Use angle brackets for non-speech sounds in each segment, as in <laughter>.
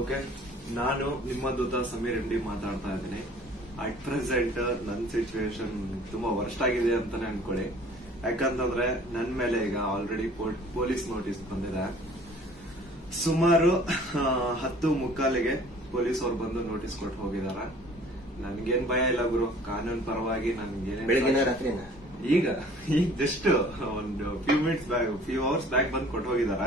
okay ನಾನು ನಿಮ್ಮ ದೂತ ಸಮೀರ್ ರೆಡ್ಡಿ ಮಾತಾಡ್ತಾ ಇದ್ದೀನಿ ಅಟ್ ಪ್ರೆಸೆಂಟ್ uh, ನನ್ನ ಸಿಚುವೇಶನ್ ತುಂಬಾ ವರ್ಸ್ಟ್ ಆಗಿದೆ ಅಂತಾನೆ ಅನ್ಕೊಳ್ಳಿ ಯಾಕಂತಂದ್ರೆ ನನ್ನ ಮೇಲೆ ಈಗ ಆಲ್ರೆಡಿ ಪೊಲೀಸ್ ನೋಟಿಸ್ ಬಂದಿದೆ ಸುಮಾರು ಹತ್ತು ಮುಕ್ಕಾಲಿಗೆ ಪೊಲೀಸ್ ಅವ್ರು ಬಂದು ನೋಟಿಸ್ ಕೊಟ್ಟು ಹೋಗಿದಾರ ನನ್ಗೇನ್ ಭಯ ಇಲ್ಲ ಗುರು ಕಾನೂನು ಪರವಾಗಿ ನನ್ಗೆ ಈಗ <laughs> ಈಗ ಜಸ್ಟ್ ಒಂದು few minutes back few hours back ಬಂದು ಕೊಟ್ಟು ಹೋಗಿದಾರ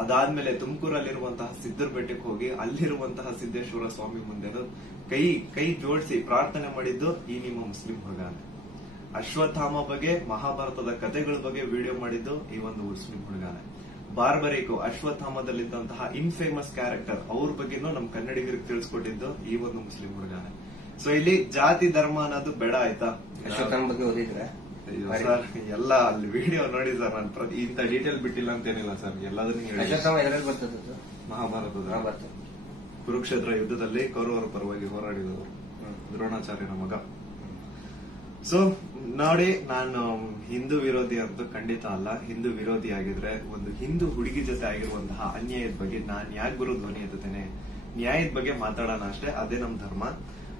ಅದಾದ್ಮೇಲೆ ತುಮಕೂರಲ್ಲಿರುವಂತಹ ಸಿದ್ದರ ಬೆಟ್ಟಕ್ಕೆ ಹೋಗಿ ಅಲ್ಲಿರುವಂತಹ ಸಿದ್ದೇಶ್ವರ ಸ್ವಾಮಿ ಮುಂದೆ ಕೈ ಕೈ ಜೋಡಿಸಿ ಪ್ರಾರ್ಥನೆ ಮಾಡಿದ್ದು ಈ ನಿಮ್ಮ ಮುಸ್ಲಿಂ ಹುಡುಗಾನೆ ಅಶ್ವತ್ಥಾಮ ಬಗ್ಗೆ ಮಹಾಭಾರತದ ಕಥೆಗಳ ಬಗ್ಗೆ ವಿಡಿಯೋ ಮಾಡಿದ್ದು ಈ ಒಂದು ಮುಸ್ಲಿಂ ಹುಡುಗಾನೆ ಬಾರ್ಬರಿಕು ಅಶ್ವತ್ಥಾಮದಲ್ಲಿದ್ದಂತಹ ಇನ್ಫೇಮಸ್ ಕ್ಯಾರೆಕ್ಟರ್ ಅವ್ರ ಬಗ್ಗೆನೂ ನಮ್ ಕನ್ನಡಿಗರಿಗೆ ತಿಳಿಸ್ಕೊಟ್ಟಿದ್ದು ಈ ಒಂದು ಮುಸ್ಲಿಂ ಹುಡುಗಾನೆ ಸೊ ಇಲ್ಲಿ ಜಾತಿ ಧರ್ಮ ಅನ್ನೋದು ಬೇಡ ಆಯ್ತಾ ಅಶ್ವತ್ಥಾಮ ಬಗ್ಗೆ ಓದಿದ್ರೆ ಸರ್ ಎಲ್ಲ ಅಲ್ಲಿ ವಿಡಿಯೋ ನೋಡಿ ಸರ್ ನಾನು ಪ್ರತಿ ಡೀಟೇಲ್ ಬಿಟ್ಟಿಲ್ಲ ಅಂತೇನಿಲ್ಲ ಸರ್ ಎಲ್ಲದನ್ನು ಮಹಾಭಾರತದ ಮಹಾಭಾರತ ಕುರುಕ್ಷೇತ್ರ ಯುದ್ಧದಲ್ಲಿ ಕೌರವರ ಪರವಾಗಿ ಹೋರಾಡಿದವರು ದ್ರೋಣಾಚಾರ್ಯನ ಮಗ ಸೊ ನೋಡಿ ನಾನು ಹಿಂದೂ ವಿರೋಧಿ ಅಂತೂ ಖಂಡಿತ ಅಲ್ಲ ಹಿಂದೂ ವಿರೋಧಿ ಆಗಿದ್ರೆ ಒಂದು ಹಿಂದೂ ಹುಡುಗಿ ಜೊತೆ ಆಗಿರುವಂತಹ ಅನ್ಯಾಯದ ಬಗ್ಗೆ ನಾನು ಯಾಕೆ ಗುರು ಧ್ವನಿ ಎತ್ತೇನೆ ನ್ಯಾಯದ ಬಗ್ಗೆ ಮಾತಾಡೋಣ ಅಷ್ಟೇ ಅದೇ ನಮ್ಮ ಧರ್ಮ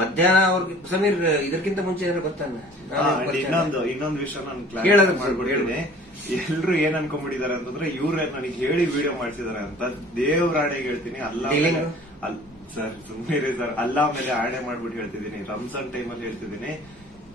ಮಧ್ಯಾಹ್ನ ಸಮೀರ್ ಇದಕ್ಕಿಂತ ಮುಂಚೆ ಏನಾದ್ರು ಗೊತ್ತಾನ ಇನ್ನೊಂದು ಇನ್ನೊಂದು ವಿಷಯ ನಾನು ಕ್ಲಾರಿಫೈ ಹೇಳಿ ಎಲ್ರು ಏನ್ ಅನ್ಕೊಂಡ್ಬಿಟ್ಟಿದ್ದಾರೆ ಅಂತಂದ್ರೆ ಇವ್ರೆ ನನಗೆ ಹೇಳಿ ವಿಡಿಯೋ ಮಾಡ್ಸಿದಾರೆ ಅಂತ ದೇವ್ರಾಣೆಗೆ ಹೇಳ್ತೀನಿ ಅಲ್ಲ ಸರ್ ಸುಮ್ಮನೆ ಸರ್ ಅಲ್ಲ ಮೇಲೆ ಆಣೆ ಮಾಡ್ಬಿಟ್ಟು ಹೇಳ್ತಿದ್ದೀನಿ ರಂಜಾನ್ ಟೈಮ್ ಅಲ್ಲಿ ಹೇಳ್ತಿದ್ದೀನಿ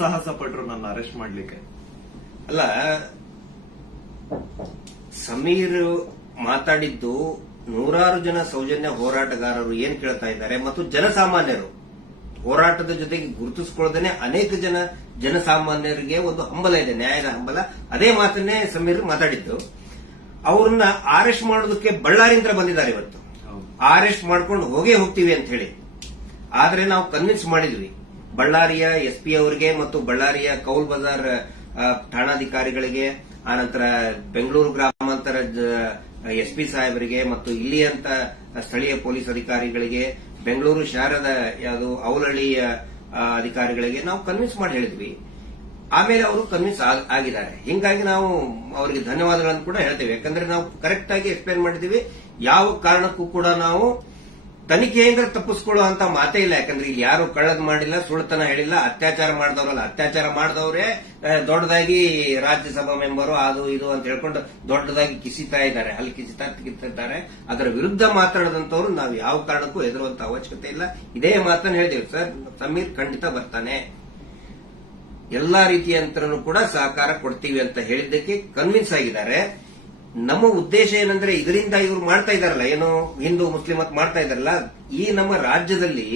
ಸಾಹಸ ಪಟ್ರು ನನ್ನ ಅರೆಸ್ಟ್ ಮಾಡ್ಲಿಕ್ಕೆ ಅಲ್ಲ ಸಮೀರ್ ಮಾತಾಡಿದ್ದು ನೂರಾರು ಜನ ಸೌಜನ್ಯ ಹೋರಾಟಗಾರರು ಏನ್ ಕೇಳ್ತಾ ಇದ್ದಾರೆ ಮತ್ತು ಜನಸಾಮಾನ್ಯರು ಹೋರಾಟದ ಜೊತೆಗೆ ಗುರುತಿಸಿಕೊಳ್ಳದೇ ಅನೇಕ ಜನ ಜನಸಾಮಾನ್ಯರಿಗೆ ಒಂದು ಹಂಬಲ ಇದೆ ನ್ಯಾಯದ ಹಂಬಲ ಅದೇ ಮಾತನ್ನೇ ಸಮೀರ್ ಮಾತಾಡಿದ್ದು ಅವ್ರನ್ನ ಅರೆಸ್ಟ್ ಮಾಡೋದಕ್ಕೆ ಬಳ್ಳಾರಿಂದ ಬಂದಿದ್ದಾರೆ ಇವತ್ತು ಅರೆಸ್ಟ್ ಮಾಡ್ಕೊಂಡು ಹೋಗೇ ಹೋಗ್ತೀವಿ ಅಂತ ಹೇಳಿ ಆದರೆ ನಾವು ಕನ್ವಿನ್ಸ್ ಮಾಡಿದ್ವಿ ಬಳ್ಳಾರಿಯ ಎಸ್ಪಿ ಅವರಿಗೆ ಮತ್ತು ಬಳ್ಳಾರಿಯ ಕೌಲ್ ಬಜಾರ್ ಠಾಣಾಧಿಕಾರಿಗಳಿಗೆ ಆನಂತರ ಬೆಂಗಳೂರು ಗ್ರಾಮಾಂತರ ಎಸ್ಪಿ ಸಾಹೇಬರಿಗೆ ಮತ್ತು ಇಲ್ಲಿಯಂತ ಸ್ಥಳೀಯ ಪೊಲೀಸ್ ಅಧಿಕಾರಿಗಳಿಗೆ ಬೆಂಗಳೂರು ಶಹರದ ಯಾವುದು ಅವಲಳಿಯ ಅಧಿಕಾರಿಗಳಿಗೆ ನಾವು ಕನ್ವಿನ್ಸ್ ಮಾಡಿ ಹೇಳಿದ್ವಿ ಆಮೇಲೆ ಅವರು ಕನ್ವಿನ್ಸ್ ಆಗಿದ್ದಾರೆ ಹಿಂಗಾಗಿ ನಾವು ಅವರಿಗೆ ಧನ್ಯವಾದಗಳನ್ನು ಕೂಡ ಹೇಳ್ತೇವೆ ಯಾಕಂದ್ರೆ ನಾವು ಕರೆಕ್ಟ್ ಆಗಿ ಎಕ್ಸ್ಪ್ಲೇನ್ ಮಾಡಿದ್ದೀವಿ ಯಾವ ಕಾರಣಕ್ಕೂ ಕೂಡ ನಾವು ತನಿಖೆಯಿಂದ ತಪ್ಪಿಸ್ಕೊಳ್ಳುವಂತ ಮಾತೇ ಇಲ್ಲ ಯಾಕಂದ್ರೆ ಇಲ್ಲಿ ಯಾರು ಕಳ್ಳದ್ ಮಾಡಿಲ್ಲ ಸುಳ್ತನ ಹೇಳಿಲ್ಲ ಅತ್ಯಾಚಾರ ಮಾಡಿದವರಲ್ಲ ಅತ್ಯಾಚಾರ ಮಾಡಿದವರೇ ದೊಡ್ಡದಾಗಿ ರಾಜ್ಯಸಭಾ ಮೆಂಬರು ಅದು ಇದು ಅಂತ ಹೇಳ್ಕೊಂಡು ದೊಡ್ಡದಾಗಿ ಕಿಸಿತಾ ಇದ್ದಾರೆ ಅಲ್ಲಿ ಕಿಸಿತಾ ಕಿತ್ತಿದ್ದಾರೆ ಅದರ ವಿರುದ್ಧ ಮಾತಾಡದಂತವ್ರು ನಾವು ಯಾವ ಕಾರಣಕ್ಕೂ ಹೆದರುವಂತ ಅವಶ್ಯಕತೆ ಇಲ್ಲ ಇದೇ ಮಾತನ್ನು ಹೇಳಿದೆವು ಸರ್ ಸಮೀರ್ ಖಂಡಿತ ಬರ್ತಾನೆ ಎಲ್ಲಾ ರೀತಿಯ ಕೂಡ ಸಹಕಾರ ಕೊಡ್ತೀವಿ ಅಂತ ಹೇಳಿದ್ದಕ್ಕೆ ಕನ್ವಿನ್ಸ್ ಆಗಿದ್ದಾರೆ ನಮ್ಮ ಉದ್ದೇಶ ಏನಂದ್ರೆ ಇದರಿಂದ ಇವರು ಮಾಡ್ತಾ ಇದಾರಲ್ಲ ಏನು ಹಿಂದೂ ಮುಸ್ಲಿಂ ಅಂತ ಮಾಡ್ತಾ ಇದಾರಲ್ಲ ಈ ನಮ್ಮ ರಾಜ್ಯದಲ್ಲಿ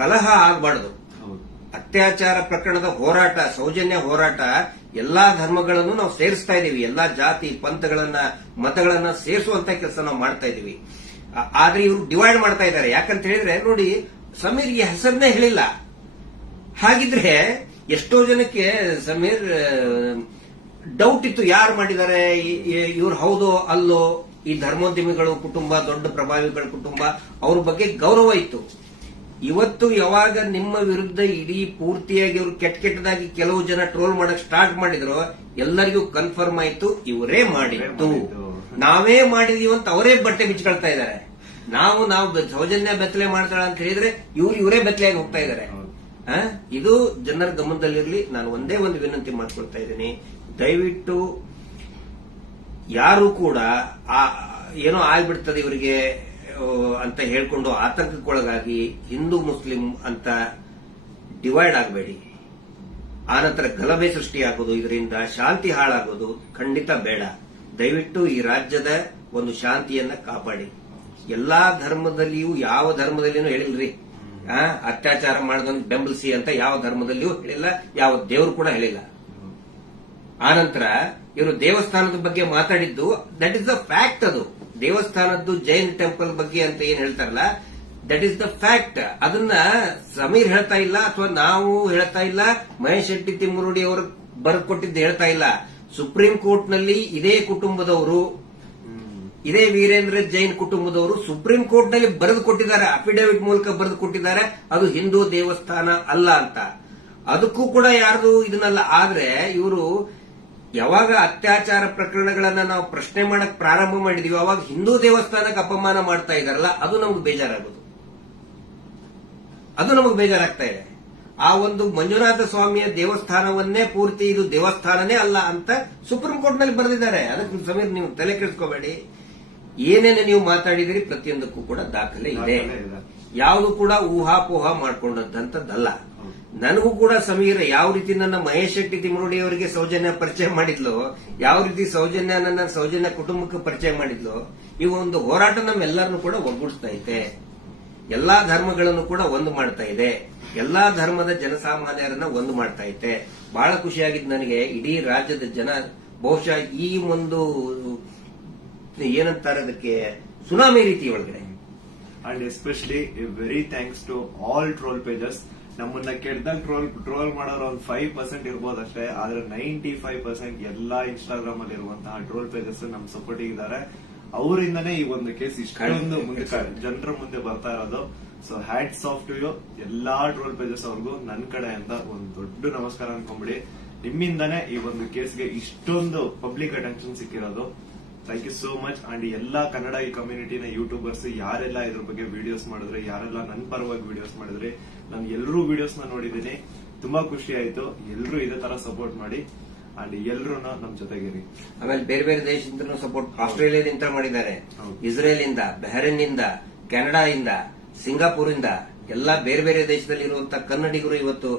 ಕಲಹ ಆಗಬಾರ್ದು ಅತ್ಯಾಚಾರ ಪ್ರಕರಣದ ಹೋರಾಟ ಸೌಜನ್ಯ ಹೋರಾಟ ಎಲ್ಲಾ ಧರ್ಮಗಳನ್ನು ನಾವು ಸೇರಿಸ್ತಾ ಇದ್ದೀವಿ ಎಲ್ಲಾ ಜಾತಿ ಪಂಥಗಳನ್ನ ಮತಗಳನ್ನ ಸೇರಿಸುವಂತ ಕೆಲಸ ನಾವು ಮಾಡ್ತಾ ಇದೀವಿ ಆದ್ರೆ ಇವರು ಡಿವೈಡ್ ಮಾಡ್ತಾ ಇದ್ದಾರೆ ಯಾಕಂತ ಹೇಳಿದ್ರೆ ನೋಡಿ ಸಮೀರ್ ಈ ಹೆಸರನ್ನೇ ಹೇಳಿಲ್ಲ ಹಾಗಿದ್ರೆ ಎಷ್ಟೋ ಜನಕ್ಕೆ ಸಮೀರ್ ಡೌಟ್ ಇತ್ತು ಯಾರು ಮಾಡಿದ್ದಾರೆ ಇವ್ರು ಹೌದು ಅಲ್ಲೋ ಈ ಧರ್ಮೋದ್ಯಮಿಗಳು ಕುಟುಂಬ ದೊಡ್ಡ ಪ್ರಭಾವಿಗಳ ಕುಟುಂಬ ಅವ್ರ ಬಗ್ಗೆ ಗೌರವ ಇತ್ತು ಇವತ್ತು ಯಾವಾಗ ನಿಮ್ಮ ವಿರುದ್ಧ ಇಡೀ ಪೂರ್ತಿಯಾಗಿ ಅವರು ಕೆಟ್ಟ ಕೆಟ್ಟದಾಗಿ ಕೆಲವು ಜನ ಟ್ರೋಲ್ ಮಾಡಕ್ ಸ್ಟಾರ್ಟ್ ಮಾಡಿದ್ರು ಎಲ್ಲರಿಗೂ ಕನ್ಫರ್ಮ್ ಆಯ್ತು ಇವರೇ ಮಾಡಿದ್ದು ನಾವೇ ಮಾಡಿದೀವಿ ಅಂತ ಅವರೇ ಬಟ್ಟೆ ಬಿಚ್ಕೊಳ್ತಾ ಇದ್ದಾರೆ ನಾವು ನಾವು ಸೌಜನ್ಯ ಬೆತ್ತಲೆ ಮಾಡ್ತಾಳ ಅಂತ ಹೇಳಿದ್ರೆ ಇವ್ರು ಇವರೇ ಬೆತ್ತಲೆಯಾಗಿ ಹೋಗ್ತಾ ಇದ್ದಾರೆ ಇದು ಜನರ ಗಮನದಲ್ಲಿರ್ಲಿ ನಾನು ಒಂದೇ ಒಂದು ವಿನಂತಿ ಮಾಡ್ಕೊಳ್ತಾ ಇದ್ದೀನಿ ದಯವಿಟ್ಟು ಯಾರು ಕೂಡ ಆ ಏನೋ ಆಗ್ಬಿಡ್ತದೆ ಇವರಿಗೆ ಅಂತ ಹೇಳ್ಕೊಂಡು ಆತಂಕಕ್ಕೊಳಗಾಗಿ ಹಿಂದೂ ಮುಸ್ಲಿಂ ಅಂತ ಡಿವೈಡ್ ಆಗಬೇಡಿ ಆನಂತರ ಗಲಭೆ ಸೃಷ್ಟಿಯಾಗೋದು ಇದರಿಂದ ಶಾಂತಿ ಹಾಳಾಗೋದು ಖಂಡಿತ ಬೇಡ ದಯವಿಟ್ಟು ಈ ರಾಜ್ಯದ ಒಂದು ಶಾಂತಿಯನ್ನ ಕಾಪಾಡಿ ಎಲ್ಲಾ ಧರ್ಮದಲ್ಲಿಯೂ ಯಾವ ಧರ್ಮದಲ್ಲಿನೂ ಹೇಳಿಲ್ರಿ ಅತ್ಯಾಚಾರ ಮಾಡೋದನ್ನು ಬೆಂಬಲಿಸಿ ಅಂತ ಯಾವ ಧರ್ಮದಲ್ಲಿಯೂ ಹೇಳಿಲ್ಲ ಯಾವ ದೇವರು ಕೂಡ ಹೇಳಿಲ್ಲ ಆನಂತರ ಇವರು ದೇವಸ್ಥಾನದ ಬಗ್ಗೆ ಮಾತಾಡಿದ್ದು ದಟ್ ಇಸ್ ದ ಫ್ಯಾಕ್ಟ್ ಅದು ದೇವಸ್ಥಾನದ್ದು ಜೈನ್ ಟೆಂಪಲ್ ಬಗ್ಗೆ ಅಂತ ಏನ್ ಹೇಳ್ತಾರಲ್ಲ ದಟ್ ಈಸ್ ದ ಫ್ಯಾಕ್ಟ್ ಅದನ್ನ ಸಮೀರ್ ಹೇಳ್ತಾ ಇಲ್ಲ ಅಥವಾ ನಾವು ಹೇಳ್ತಾ ಇಲ್ಲ ಮಹೇಶ್ ಶೆಟ್ಟಿ ತಿಮ್ಮುರುಡಿ ಅವರು ಬರ್ಕೊಟ್ಟಿದ್ದು ಹೇಳ್ತಾ ಇಲ್ಲ ಸುಪ್ರೀಂ ಕೋರ್ಟ್ ನಲ್ಲಿ ಇದೇ ಕುಟುಂಬದವರು ಇದೇ ವೀರೇಂದ್ರ ಜೈನ್ ಕುಟುಂಬದವರು ಸುಪ್ರೀಂ ಕೋರ್ಟ್ ನಲ್ಲಿ ಬರೆದು ಕೊಟ್ಟಿದ್ದಾರೆ ಅಫಿಡವಿಟ್ ಮೂಲಕ ಬರೆದು ಕೊಟ್ಟಿದ್ದಾರೆ ಅದು ಹಿಂದೂ ದೇವಸ್ಥಾನ ಅಲ್ಲ ಅಂತ ಅದಕ್ಕೂ ಕೂಡ ಯಾರ್ದು ಇದನ್ನಲ್ಲ ಆದ್ರೆ ಇವರು ಯಾವಾಗ ಅತ್ಯಾಚಾರ ಪ್ರಕರಣಗಳನ್ನ ನಾವು ಪ್ರಶ್ನೆ ಮಾಡಕ್ ಪ್ರಾರಂಭ ಮಾಡಿದೀವಿ ಅವಾಗ ಹಿಂದೂ ದೇವಸ್ಥಾನಕ್ಕೆ ಅಪಮಾನ ಮಾಡ್ತಾ ಇದಾರಲ್ಲ ಅದು ನಮ್ಗೆ ಬೇಜಾರಾಗೋದು ಅದು ನಮಗ್ ಬೇಜಾರಾಗ್ತಾ ಇದೆ ಆ ಒಂದು ಮಂಜುನಾಥ ಸ್ವಾಮಿಯ ದೇವಸ್ಥಾನವನ್ನೇ ಪೂರ್ತಿ ಇದು ದೇವಸ್ಥಾನನೇ ಅಲ್ಲ ಅಂತ ಸುಪ್ರೀಂ ಕೋರ್ಟ್ ನಲ್ಲಿ ಬರೆದಿದ್ದಾರೆ ಅದಕ್ಕೆ ಸಮೀರ್ ನೀವು ತಲೆ ಕೆಡಿಸ್ಕೋಬೇಡಿ ಏನೇನು ನೀವು ಮಾತಾಡಿದಿರಿ ಪ್ರತಿಯೊಂದಕ್ಕೂ ಕೂಡ ದಾಖಲೆ ಇದೆ ಯಾವುದು ಕೂಡ ಊಹಾಪೋಹ ಮಾಡಿಕೊಂಡಂತದ್ದಲ್ಲ ನನಗೂ ಕೂಡ ಸಮೀರ ಯಾವ ರೀತಿ ನನ್ನ ಮಹೇಶ್ ಶೆಟ್ಟಿ ತಿಮರೋಡಿ ಅವರಿಗೆ ಸೌಜನ್ಯ ಪರಿಚಯ ಮಾಡಿದ್ಲು ಯಾವ ರೀತಿ ಸೌಜನ್ಯ ನನ್ನ ಸೌಜನ್ಯ ಕುಟುಂಬಕ್ಕೆ ಪರಿಚಯ ಮಾಡಿದ್ಲು ಈ ಒಂದು ಹೋರಾಟ ನಮ್ಮೆಲ್ಲರನ್ನು ಕೂಡ ಒಗ್ಗೂಡಿಸ್ತಾ ಇದೆ ಎಲ್ಲಾ ಧರ್ಮಗಳನ್ನು ಕೂಡ ಒಂದು ಮಾಡ್ತಾ ಇದೆ ಎಲ್ಲಾ ಧರ್ಮದ ಜನಸಾಮಾನ್ಯರನ್ನ ಒಂದು ಮಾಡ್ತಾ ಇದೆ ಬಹಳ ಖುಷಿಯಾಗಿದ್ದು ನನಗೆ ಇಡೀ ರಾಜ್ಯದ ಜನ ಬಹುಶಃ ಈ ಒಂದು ಏನಂತಾರೆ ಅದಕ್ಕೆ ಸುನಾಮಿ ರೀತಿ ಒಳಗಡೆ and especially very thanks to all troll pages ನಮ್ಮನ್ನ ಕೆಟ್ಟದಾಗ ಟ್ರೋಲ್ ಟ್ರೋಲ್ ಮಾಡೋರು ಒಂದು ಫೈವ್ ಪರ್ಸೆಂಟ್ ಇರ್ಬೋದು ಅಷ್ಟೇ ಆದ್ರೆ ನೈಂಟಿ ಫೈವ್ ಪರ್ಸೆಂಟ್ ಎಲ್ಲಾ ಇನ್ಸ್ಟಾಗ್ರಾಮ್ ಅಲ್ಲಿ ಇರುವಂತಹ ಟ್ರೋಲ್ ಪೇಜಸ್ ನಮ್ ಸಪೋರ್ಟ್ ಇದ್ದಾರೆ ಅವರಿಂದನೇ ಈ ಒಂದು ಕೇಸ್ ಇಷ್ಟೊಂದು ಮುಂದೆ ಜನರ ಮುಂದೆ ಬರ್ತಾ ಇರೋದು ಸೊ ಹ್ಯಾಟ್ ಸಾಫ್ಟ್ ಯು ಎಲ್ಲಾ ಟ್ರೋಲ್ ಪೇಜಸ್ ಅವ್ರಿಗೂ ನನ್ ಅಂತ ಒಂದು ದೊಡ್ಡ ನಮಸ್ಕಾರ ಅನ್ಕೊಂಬಿಡಿ ನಿಮ್ಮಿಂದನೇ ಈ ಒಂದು ಕೇಸ್ಗೆ ಇಷ್ಟೊಂದು ಪಬ್ಲಿಕ್ ಅಟೆನ್ಷನ್ ಸಿಕ್ಕಿರೋದು thank you so much and ಎಲ್ಲಾ ಕನ್ನಡ ಈ ಕಮ್ಯುನಿಟಿನ ಯೂಟ್ಯೂಬರ್ಸ್ ಯಾರೆಲ್ಲ ಇದ್ರ ಬಗ್ಗೆ ವಿಡಿಯೋಸ್ ಮಾಡಿದ್ರೆ ಯಾರೆಲ್ಲ ನನ್ನ ಪರವಾಗಿ ವಿಡಿಯೋಸ್ ಮಾಡಿದ್ರೆ ನಾನು ಎಲ್ಲರೂ ವಿಡಿಯೋಸ್ ನ ನೋಡಿದ್ದೀನಿ ತುಂಬಾ ಖುಷಿ ಆಯ್ತು ಎಲ್ಲರೂ ಇದೇ ತರ ಸಪೋರ್ಟ್ ಮಾಡಿ ಅಂಡ್ ಎಲ್ಲರೂ ನಮ್ ಜೊತೆಗಿರಿ ಆಮೇಲೆ ಬೇರೆ ಬೇರೆ ದೇಶದಿಂದ ಸಪೋರ್ಟ್ ಆಸ್ಟ್ರೇಲಿಯಾದಿಂದ ಮಾಡಿದ್ದಾರೆ ಇಸ್ರೇಲ್ ಇಂದ ಬೆಹರಿನ್ ಇಂದ ಕೆನಡಾ ಇಂದ ಸಿಂಗಾಪುರ್ ಇಂದ ಎಲ್ಲಾ ಬೇರೆ ಬೇರೆ ದೇಶದಲ್ಲಿ ಇರುವಂತಹ ಕನ್ನಡಿಗರು ಇವತ್ತು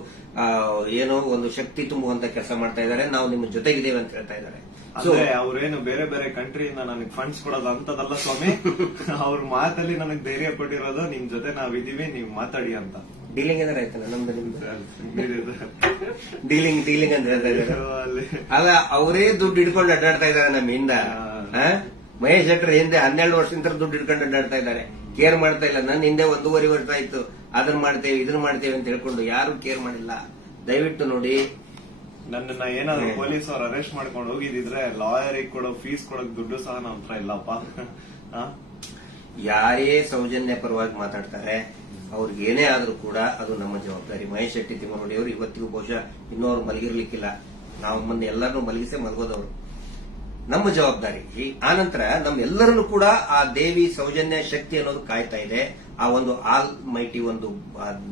ಏನೋ ಒಂದು ಶಕ್ತಿ ತುಂಬುವಂತ ಕೆಲಸ ಮಾಡ್ತಾ ಇದ್ದಾರೆ ನಾವು ನಿಮ್ಮ ಜೊತೆಗಿದ್ದೇವೆ ಅಂತ ಹೇಳ್ತಾ ಇದ್ದಾರೆ ಅಂದ್ರೆ ಅವ್ರೇನು ಬೇರೆ ಬೇರೆ ಕಂಟ್ರಿಯಿಂದ ನನಗೆ ಫಂಡ್ಸ್ ಕೊಡೋದು ಅಂತದಲ್ಲ ಸ್ವಾಮಿ <laughs> ಅವ್ರ ಮಾತಲ್ಲಿ ನನಗೆ ಧೈರ್ಯ ಪಟ್ಟಿರೋದು ನಿಮ್ ಜೊತೆ ನಾವಿದೀವಿ ನೀವು ಮಾತಾಡಿ ಅಂತ ಡೀಲಿಂಗ್ ಏನಾರ ಆಯ್ತಲ್ಲ ನಮ್ದು ನಿಮ್ದು ಡೀಲಿಂಗ್ ಡೀಲಿಂಗ್ ಅಂತ ಹೇಳ್ತಾ ಅಲ್ಲ ಅವರೇ ದುಡ್ಡು ಹಿಡ್ಕೊಂಡು ಅಡ್ಡಾಡ್ತಾ ಇದ್ದಾರೆ ನಮ್ಮಿಂದ ಮಹೇಶ್ ಶೆಟ್ಟರ್ ಹಿಂದೆ ಹನ್ನೆರಡು ವರ್ಷದಿಂದ ದುಡ್ಡು ಹಿಡ್ಕೊಂಡು ಅಡ್ಡಾಡ್ತಾ ಇದ್ದಾರೆ ಕೇರ್ ಮಾಡ್ತಾ ಇಲ್ಲ ನನ್ನ ಹಿಂದೆ ಒಂದೂವರೆ ವರ್ಷ ಆಯ್ತು ಅದನ್ನ ಮಾಡ್ತೇವೆ ಇದನ್ನ ಮಾಡ್ತೇವೆ ಅಂತ ಹೇಳ್ಕೊಂಡು ಯಾರು ಕೇರ್ ಮಾಡಿಲ್ಲ ದಯವಿಟ್ಟು ನೋಡಿ ನನ್ನನ್ನ ಏನಾದ್ರು ಪೊಲೀಸ್ ಅವ್ರು ಅರೆಸ್ಟ್ ಮಾಡ್ಕೊಂಡು ಹೋಗಿದ್ರೆ ಲಾಯರ್ ಕೊಡೋ ಫೀಸ್ ಕೊಡೋಕ್ ದುಡ್ಡು ಸಹ ನಮ್ಮ ಹತ್ರ ಇಲ್ಲಪ್ಪ ಯಾರೇ ಸೌಜನ್ಯ ಪರವಾಗಿ ಮಾತಾಡ್ತಾರೆ ಅವ್ರಿಗೆ ಏನೇ ಆದರೂ ಕೂಡ ಅದು ನಮ್ಮ ಜವಾಬ್ದಾರಿ ಮಹೇಶ್ ಶೆಟ್ಟಿ ತಿಮ್ಮನೋಡಿ ಅವರು ಇವತ್ತಿಗೂ ಬಹುಶಃ ಇನ್ನೂ ಅವ್ರು ಮಲಗಿರ್ಲಿಕ್ಕಿಲ್ಲ ನಾವು ಮೊನ್ನೆ ಎಲ್ಲರನ್ನು ಮಲಗಿಸೇ ಮಲಗೋದವರು ನಮ್ಮ ಜವಾಬ್ದಾರಿ ಈ ಆನಂತರ ನಮ್ಮೆಲ್ಲರನ್ನು ಕೂಡ ಆ ದೇವಿ ಸೌಜನ್ಯ ಶಕ್ತಿ ಅನ್ನೋದು ಕಾಯ್ತಾ ಇದೆ ಆ ಒಂದು ಆಲ್ ಮೈಟಿ ಒಂದು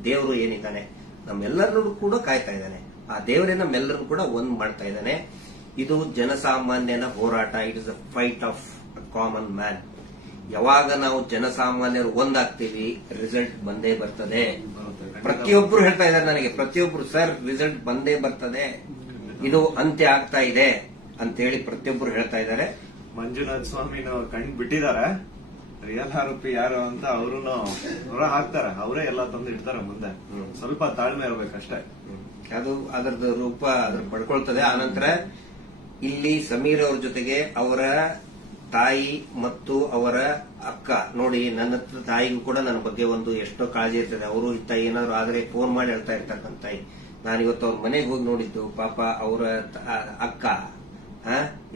ದೇವರು ಏನಿದ್ದಾನೆ ನಮ್ಮೆಲ್ಲರನ್ನೂ ಕೂಡ ಕಾಯ್ತಾ ಇದ್ದಾನೆ ಆ ದೇವರೇ ನಮ್ಮೆಲ್ಲರನ್ನು ಕೂಡ ಒಂದ್ ಮಾಡ್ತಾ ಇದ್ದಾನೆ ಇದು ಜನಸಾಮಾನ್ಯನ ಹೋರಾಟ it is a fight of common man ಯಾವಾಗ ನಾವು ಜನಸಾಮಾನ್ಯರು ಒಂದಾಗ್ತೀವಿ ರಿಸಲ್ಟ್ ಬಂದೇ ಬರ್ತದೆ ಪ್ರತಿಯೊಬ್ಬರು ಹೇಳ್ತಾ ಇದ್ದಾರೆ ನನಗೆ ಪ್ರತಿಯೊಬ್ರು ಸರ್ ರಿಸಲ್ಟ್ ಬಂದೇ ಬರ್ತದೆ ಇದು ಅಂತ್ಯ ಆಗ್ತಾ ಇದೆ ಅಂತ ಹೇಳಿ ಪ್ರತಿಯೊಬ್ರು ಹೇಳ್ತಾ ಇದ್ದಾರೆ ಮಂಜುನಾಥ್ ಸ್ವಾಮಿ ಕಂಡು ಬಿಟ್ಟಿದ್ದಾರೆ ರಿಯಲ್ ಆರೋಪಿ ಯಾರು ಅಂತ ಅವರು ಹೊರ ಹಾಕ್ತಾರೆ ಅವರೇ ಎಲ್ಲ ತಂದು ಇಡ್ತಾರೆ ಮುಂದೆ ಸ್ವಲ್ಪ ತಾಳ್ಮೆ ಇರಬೇಕಷ್ಟೇ ಅದು ಅದರದ್ದು ರೂಪ ಅದ್ರ ಪಡ್ಕೊಳ್ತದೆ ಆನಂತರ ಇಲ್ಲಿ ಸಮೀರ್ ಅವ್ರ ಜೊತೆಗೆ ಅವರ ತಾಯಿ ಮತ್ತು ಅವರ ಅಕ್ಕ ನೋಡಿ ನನ್ನ ಹತ್ರ ತಾಯಿಗೂ ಕೂಡ ನನ್ನ ಬಗ್ಗೆ ಒಂದು ಎಷ್ಟೋ ಕಾಳಜಿ ಇರ್ತದೆ ಅವರು ಇತ್ತ ಏನಾದ್ರು ಆದರೆ ಫೋನ್ ಮಾಡಿ ಹೇಳ್ತಾ ಇರ್ತಾರೆ ತಾಯಿ ನಾನು ಇವತ್ತು ಅವ್ರ ಮನೆಗೆ ಹೋಗಿ ನೋಡಿದ್ದು ಪಾಪ ಅವರ ಅಕ್ಕ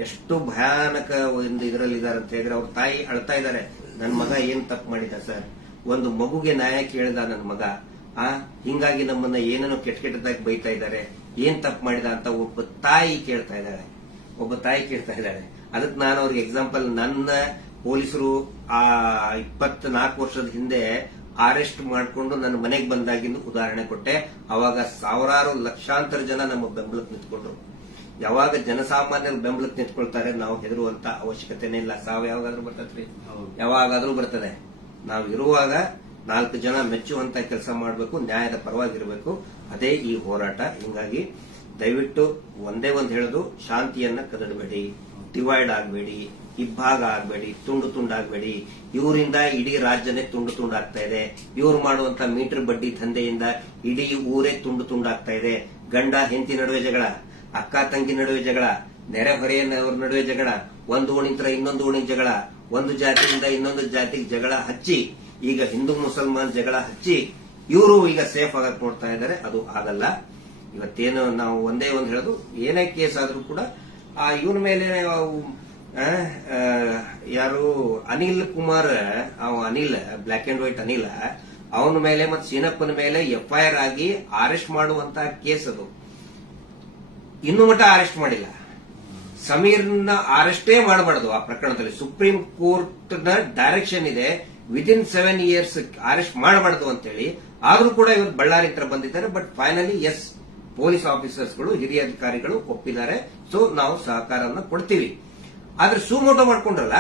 ಎಷ್ಟು ಭಯಾನಕ ಒಂದು ಇದರಲ್ಲಿ ಇದಾರೆ ಅಂತ ಹೇಳಿದ್ರೆ ಅವ್ರ ತಾಯಿ ಅಳ್ತಾ ಇದ್ದಾರೆ ನನ್ನ ಮಗ ಏನ್ ತಪ್ಪು ಮಾಡಿದ ಸರ್ ಒಂದು ಮಗುಗೆ ನ್ಯಾಯ ಕೇಳಿದ ನನ್ನ ಮಗ ಆ ಹಿಂಗಾಗಿ ನಮ್ಮನ್ನ ಏನೇನೋ ಕೆಟ್ಟ ಕೆಟ್ಟದಾಗಿ ಬೈತಾ ಇದ್ದಾರೆ ಏನ್ ತಪ್ಪು ಮಾಡಿದ ಅಂತ ಒಬ್ಬ ತಾಯಿ ಕೇಳ್ತಾ ಇದ್ದಾಳೆ ಒಬ್ಬ ತಾಯಿ ಕೇಳ್ತಾ ಇದ್ದಾಳೆ ಅದಕ್ಕೆ ನಾನು ಅವ್ರಿಗೆ ಎಕ್ಸಾಂಪಲ್ ನನ್ನ ಪೊಲೀಸರು ಆ ನಾಲ್ಕು ವರ್ಷದ ಹಿಂದೆ ಅರೆಸ್ಟ್ ಮಾಡಿಕೊಂಡು ನನ್ನ ಮನೆಗೆ ಬಂದಾಗಿಂದು ಉದಾಹರಣೆ ಕೊಟ್ಟೆ ಅವಾಗ ಸಾವಿರಾರು ಲಕ್ಷಾಂತರ ಜನ ನಮ್ಮ ಬೆಂಬಲಕ್ಕೆ ನಿಂತ್ಕೊಂಡ್ರು ಯಾವಾಗ ಜನಸಾಮಾನ್ಯರು ಬೆಂಬಲಕ್ಕೆ ನಿಂತ್ಕೊಳ್ತಾರೆ ನಾವು ಹೆದರುವಂತ ಅವಶ್ಯಕತೆನೇ ಇಲ್ಲ ಸಾವು ಯಾವಾಗಾದ್ರೂ ಬರ್ತದ್ರಿ ಯಾವಾಗಾದ್ರೂ ಬರ್ತದೆ ನಾವು ಇರುವಾಗ ನಾಲ್ಕು ಜನ ಮೆಚ್ಚುವಂತ ಕೆಲಸ ಮಾಡಬೇಕು ನ್ಯಾಯದ ಪರವಾಗಿರಬೇಕು ಅದೇ ಈ ಹೋರಾಟ ಹಿಂಗಾಗಿ ದಯವಿಟ್ಟು ಒಂದೇ ಒಂದು ಹೇಳೋದು ಶಾಂತಿಯನ್ನ ಕದಡಬೇಡಿ ಡಿವೈಡ್ ಆಗಬೇಡಿ ಇಬ್ಬಾಗ ಆಗಬೇಡಿ ತುಂಡು ತುಂಡಾಗಬೇಡಿ ಇವರಿಂದ ಇಡೀ ರಾಜ್ಯನೇ ತುಂಡು ತುಂಡಾಗ್ತಾ ಇದೆ ಇವ್ರು ಮಾಡುವಂತ ಮೀಟರ್ ಬಡ್ಡಿ ದಂಧೆಯಿಂದ ಇಡೀ ಊರೇ ತುಂಡು ತುಂಡಾಗ್ತಾ ಇದೆ ಗಂಡ ಹೆಂಡತಿ ನಡುವೆ ಜಗಳ ಅಕ್ಕ ತಂಗಿ ನಡುವೆ ಜಗಳ ನೆರೆಹೊರೆಯವ್ರ ನಡುವೆ ಜಗಳ ಒಂದು ಓಣಿಂತರ ಇನ್ನೊಂದು ಓಣಿ ಜಗಳ ಒಂದು ಜಾತಿಯಿಂದ ಇನ್ನೊಂದು ಜಾತಿಗೆ ಜಗಳ ಹಚ್ಚಿ ಈಗ ಹಿಂದೂ ಮುಸಲ್ಮಾನ್ ಜಗಳ ಹಚ್ಚಿ ಇವರು ಈಗ ಸೇಫ್ ಆಗಕ್ ನೋಡ್ತಾ ಇದ್ದಾರೆ ಅದು ಆಗಲ್ಲ ಇವತ್ತೇನು ನಾವು ಒಂದೇ ಒಂದು ಹೇಳೋದು ಏನೇ ಕೇಸ್ ಆದರೂ ಕೂಡ ಆ ಇವನ ಮೇಲೆ ಯಾರು ಅನಿಲ್ ಕುಮಾರ್ ಅವ Anil black and white Anil ಅವನ ಮೇಲೆ ಮತ್ತೆ ಸೀನಪ್ಪನ ಮೇಲೆ ಎಫ್ಐಆರ್ ಆಗಿ ಅರೆಸ್ಟ್ ಮಾಡುವಂತ ಕೇಸ್ ಅದು ಇನ್ನು ಮಟ್ಟ ಅರೆಸ್ಟ್ ಮಾಡಿಲ್ಲ ಸಮೀರ್ನ ಅರೆಸ್ಟೇ ಮಾಡಬಾರ್ದು ಆ ಪ್ರಕರಣದಲ್ಲಿ ಸುಪ್ರೀಂ ಕೋರ್ಟ್ ನ ಡೈರೆಕ್ಷನ್ ಇದೆ ವಿತಿನ್ ಸೆವೆನ್ ಇಯರ್ಸ್ ಅರೆಸ್ಟ್ ಮಾಡಬಾರ್ದು ಅಂತೇಳಿ ಆದ್ರೂ ಕೂಡ ಇವರು ಬಳ್ಳಾರಿ ಹತ್ರ ಬಂದಿದ್ದಾರೆ ಬಟ್ ಫೈನಲಿ ಎಸ್ ಪೊಲೀಸ್ ಆಫೀಸರ್ಸ್ಗಳು ಹಿರಿಯ ಅಧಿಕಾರಿಗಳು ಒಪ್ಪಿದ್ದಾರೆ ಸೊ ನಾವು ಸಹಕಾರವನ್ನು ಕೊಡ್ತೀವಿ ಆದ್ರೆ ಸುಮೋಟೋ ಮಾಡ್ಕೊಂಡ್ರಲ್ಲ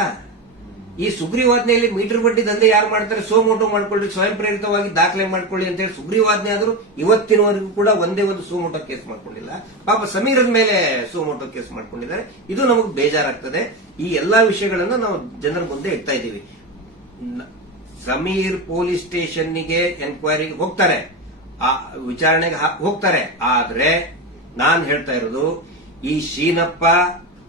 ಈ ಸುಗ್ರೀವಾಜ್ಞೆಯಲ್ಲಿ ಮೀಟರ್ ಬಡ್ಡಿ ದಂಧೆ ಯಾರು ಮಾಡ್ತಾರೆ ಸೋಮೋಟೋ ಮಾಡ್ಕೊಳ್ಳಿ ಸ್ವಯಂ ಪ್ರೇರಿತವಾಗಿ ದಾಖಲೆ ಮಾಡ್ಕೊಳ್ಳಿ ಅಂತ ಹೇಳಿ ಸುಗ್ರೀವಾಜ್ಞೆ ಆದರೂ ಇವತ್ತಿನವರೆಗೂ ಕೂಡ ಒಂದೇ ಒಂದು ಸೋಮೋಟೋ ಕೇಸ್ ಮಾಡ್ಕೊಂಡಿಲ್ಲ ಪಾಪ ಸಮೀರದ ಮೇಲೆ ಸೋಮೋಟೋ ಕೇಸ್ ಮಾಡ್ಕೊಂಡಿದ್ದಾರೆ ಇದು ನಮಗೆ ಬೇಜಾರಾಗ್ತದೆ ಈ ಎಲ್ಲಾ ವಿಷಯಗಳನ್ನು ನಾವು ಜನರ ಮುಂದೆ ಇಡ್ತಾ ಇದ್ದೀವಿ ಸಮೀರ್ ಪೊಲೀಸ್ ಸ್ಟೇಷನ್ಗೆ ಎನ್ಕ್ವೈರಿಗೆ ಹೋಗ್ತಾರೆ ಆ ವಿಚಾರಣೆಗೆ ಹೋಗ್ತಾರೆ ಆದ್ರೆ ನಾನು ಹೇಳ್ತಾ ಇರೋದು ಈ ಶೀನಪ್ಪ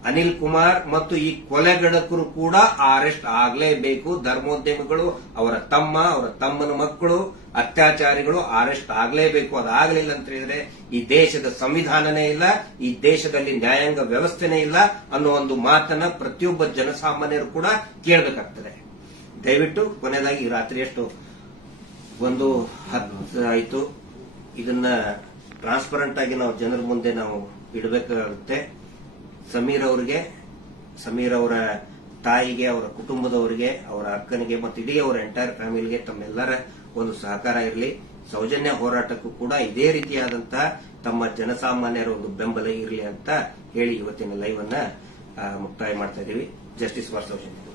ಅನಿಲ್ ಕುಮಾರ್ ಮತ್ತು ಈ ಕೊಲೆಗಡಕರು ಕೂಡ ಅರೆಸ್ಟ್ ಆಗಲೇಬೇಕು ಧರ್ಮೋದ್ಯಮಿಗಳು ಅವರ ತಮ್ಮ ಅವರ ತಮ್ಮನ ಮಕ್ಕಳು ಅತ್ಯಾಚಾರಿಗಳು ಅರೆಸ್ಟ್ ಆಗಲೇಬೇಕು ಅದಾಗಲಿಲ್ಲ ಅಂತ ಹೇಳಿದ್ರೆ ಈ ದೇಶದ ಸಂವಿಧಾನನೇ ಇಲ್ಲ ಈ ದೇಶದಲ್ಲಿ ನ್ಯಾಯಾಂಗ ವ್ಯವಸ್ಥೆನೇ ಇಲ್ಲ ಅನ್ನೋ ಒಂದು ಮಾತನ್ನ ಪ್ರತಿಯೊಬ್ಬ ಜನಸಾಮಾನ್ಯರು ಕೂಡ ಕೇಳಬೇಕಾಗ್ತದೆ ದಯವಿಟ್ಟು ಕೊನೆಯದಾಗಿ ರಾತ್ರಿ ಎಷ್ಟು ಒಂದು ಹತ್ತು ಆಯಿತು ಇದನ್ನ ಟ್ರಾನ್ಸ್ಪರೆಂಟ್ ಆಗಿ ನಾವು ಜನರ ಮುಂದೆ ನಾವು ಇಡಬೇಕಾಗುತ್ತೆ ಸಮೀರ್ ಅವರಿಗೆ ಸಮೀರ್ ಅವರ ತಾಯಿಗೆ ಅವರ ಕುಟುಂಬದವರಿಗೆ ಅವರ ಅಕ್ಕನಿಗೆ ಮತ್ತು ಇಡೀ ಅವರ ಎಂಟೈರ್ ಫ್ಯಾಮಿಲಿಗೆ ತಮ್ಮೆಲ್ಲರ ಒಂದು ಸಹಕಾರ ಇರಲಿ ಸೌಜನ್ಯ ಹೋರಾಟಕ್ಕೂ ಕೂಡ ಇದೇ ರೀತಿಯಾದಂತಹ ತಮ್ಮ ಜನಸಾಮಾನ್ಯರ ಒಂದು ಬೆಂಬಲ ಇರಲಿ ಅಂತ ಹೇಳಿ ಇವತ್ತಿನ ಲೈವ್ ಅನ್ನ ಮುಕ್ತಾಯ ಮಾಡ್ತಾ ಇದೀವಿ ಜಸ್ಟಿಸ್ ಫಾರ್ ಸೌಜನ್ಯ